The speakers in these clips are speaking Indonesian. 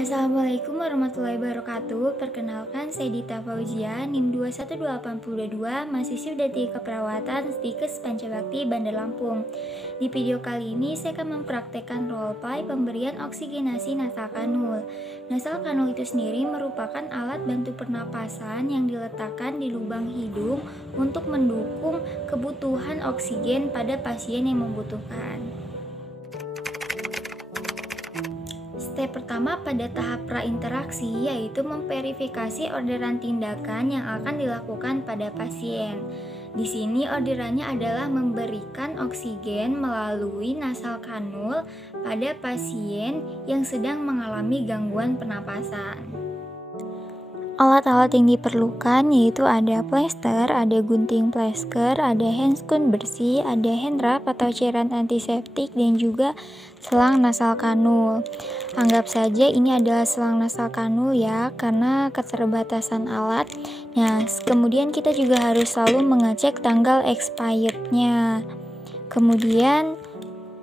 Assalamualaikum warahmatullahi wabarakatuh. Perkenalkan, saya Dita Fauzia, NIM 21822, mahasiswa dari Keperawatan Stikes Pancabakti, Bandar Lampung. Di video kali ini, saya akan mempraktekkan roleplay pemberian oksigenasi nasal kanul. Nasal kanul itu sendiri merupakan alat bantu pernapasan yang diletakkan di lubang hidung untuk mendukung kebutuhan oksigen pada pasien yang membutuhkan. Step pertama pada tahap prainteraksi yaitu memverifikasi orderan tindakan yang akan dilakukan pada pasien. Di sini orderannya adalah memberikan oksigen melalui nasal kanul pada pasien yang sedang mengalami gangguan pernapasan. Alat-alat yang diperlukan yaitu ada plester, ada gunting plester, ada handscoon bersih, ada hand wrap atau cairan antiseptik, dan juga selang nasal kanul. Anggap saja ini adalah selang nasal kanul ya, karena keterbatasan alat. Nah, kemudian kita juga harus selalu mengecek tanggal expirednya. Kemudian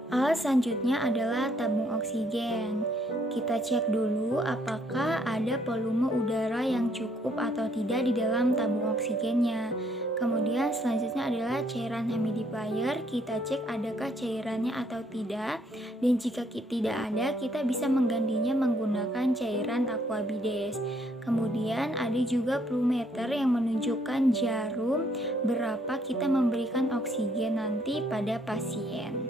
alat selanjutnya adalah tabung oksigen. Kita cek dulu apakah ada volume udara yang cukup atau tidak di dalam tabung oksigennya. Kemudian selanjutnya adalah cairan humidifier. Kita cek adakah cairannya atau tidak. Dan jika tidak ada, kita bisa menggantinya menggunakan cairan aquabides. Kemudian ada juga plumeter yang menunjukkan jarum berapa kita memberikan oksigen nanti pada pasien.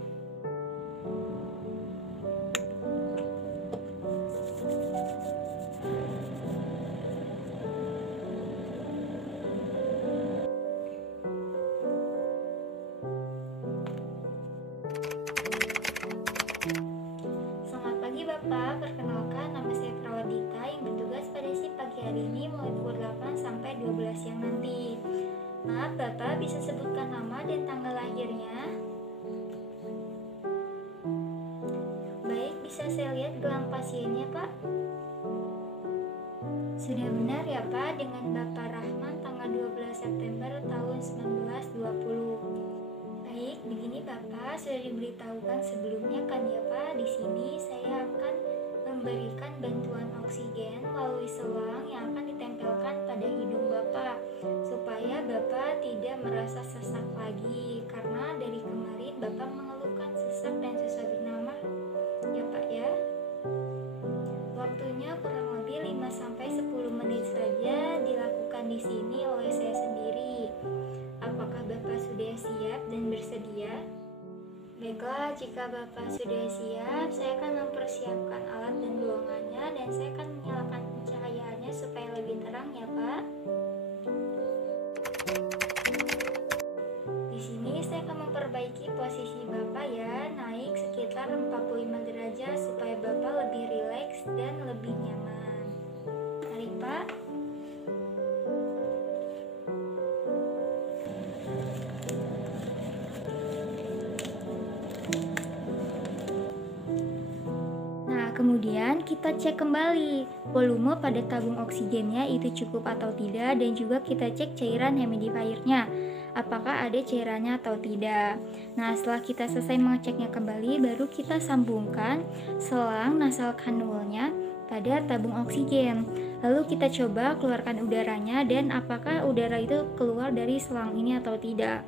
Selamat pagi Bapak, perkenalkan nama saya Perawat Dita yang bertugas pada shift pagi hari ini mulai pukul 8 sampai 12 siang nanti. Maaf Bapak, bisa sebutkan nama dan tanggal lahirnya? Baik, bisa saya lihat gelang pasiennya Pak? Sudah benar ya Pak, dengan Bapak Rahman tanggal 12 September tahun 1920. Baik, begini Bapak, sudah diberitahukan sebelumnya kan ya Pak, di sini saya akan memberikan bantuan oksigen melalui selang yang akan ditempelkan pada hidung Bapak supaya Bapak tidak merasa sesak lagi, karena dari kemarin Bapak mengeluhkan sesak dan susah bernafas ya Pak ya. Waktunya kurang lebih 5-10 menit saja dilakukan di sini oleh saya sendiri. Apakah Bapak sudah siap dan bersedia? Baiklah, jika Bapak sudah siap, saya akan mempersiapkan alat dan ruangannya dan saya akan menyalakan pencahayaannya supaya lebih terang ya Pak. Di sini saya akan memperbaiki posisi Bapak ya, naik sekitar 45 derajat supaya Bapak lebih rileks dan lebih nyaman. Mari Pak. Kemudian kita cek kembali volume pada tabung oksigennya itu cukup atau tidak, dan juga kita cek cairan humidifiernya apakah ada cairannya atau tidak. Nah, setelah kita selesai mengeceknya kembali, baru kita sambungkan selang nasal kanulnya pada tabung oksigen. Lalu kita coba keluarkan udaranya dan apakah udara itu keluar dari selang ini atau tidak.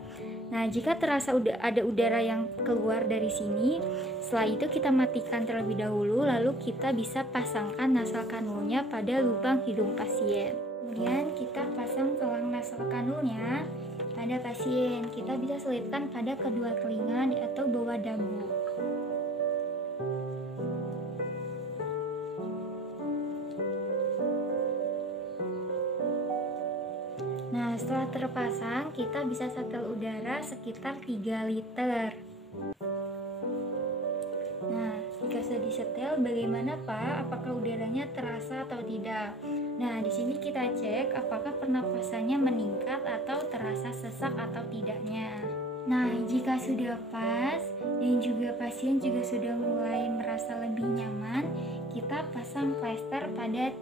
Nah, jika terasa ada udara yang keluar dari sini, setelah itu kita matikan terlebih dahulu, lalu kita bisa pasangkan nasal kanulnya pada lubang hidung pasien. Kemudian kita pasang selang nasal kanulnya pada pasien. Kita bisa selipkan pada kedua telinga atau bawah dagu. Nah, setelah terpasang, kita bisa setel udara sekitar 3 liter. Nah, jika sudah disetel, bagaimana Pak? Apakah udaranya terasa atau tidak? Nah, di sini kita cek apakah pernapasannya meningkat atau terasa sesak atau tidaknya. Nah, jika sudah pas dan juga pasien juga sudah mulai merasa lebih nyaman, kita pasang plester pada 3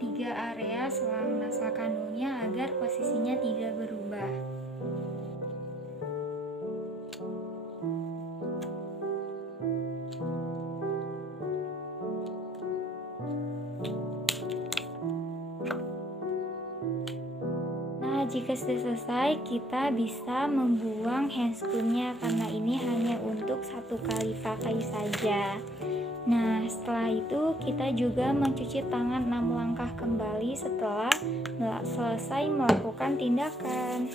area selang nasal kanulnya agar posisinya tidak berubah. jika sudah selesai, kita bisa membuang handscoonnya karena ini hanya untuk 1 kali pakai saja. Nah, setelah itu kita juga mencuci tangan 6 langkah kembali setelah selesai melakukan tindakan.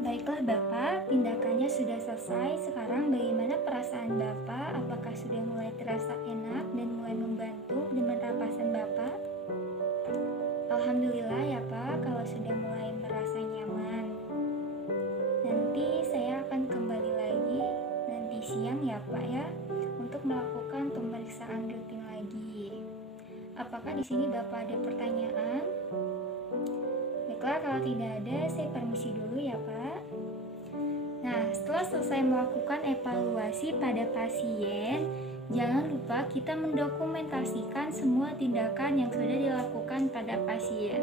Baiklah Bapak, tindakannya sudah selesai. Sekarang bagaimana perasaan Bapak? Apakah sudah mulai terasa enak dan mulai membantu dengan napasan Bapak? Alhamdulillah ya Pak, kalau sudah mulai merasa nyaman. Nanti saya akan kembali lagi nanti siang ya Pak ya, untuk melakukan pemeriksaan rutin lagi. Apakah di sini Bapak ada pertanyaan? Baiklah, kalau tidak ada, saya permisi dulu ya Pak. Nah, setelah selesai melakukan evaluasi pada pasien, jangan lupa kita mendokumentasikan semua tindakan yang sudah dilakukan pada pasien.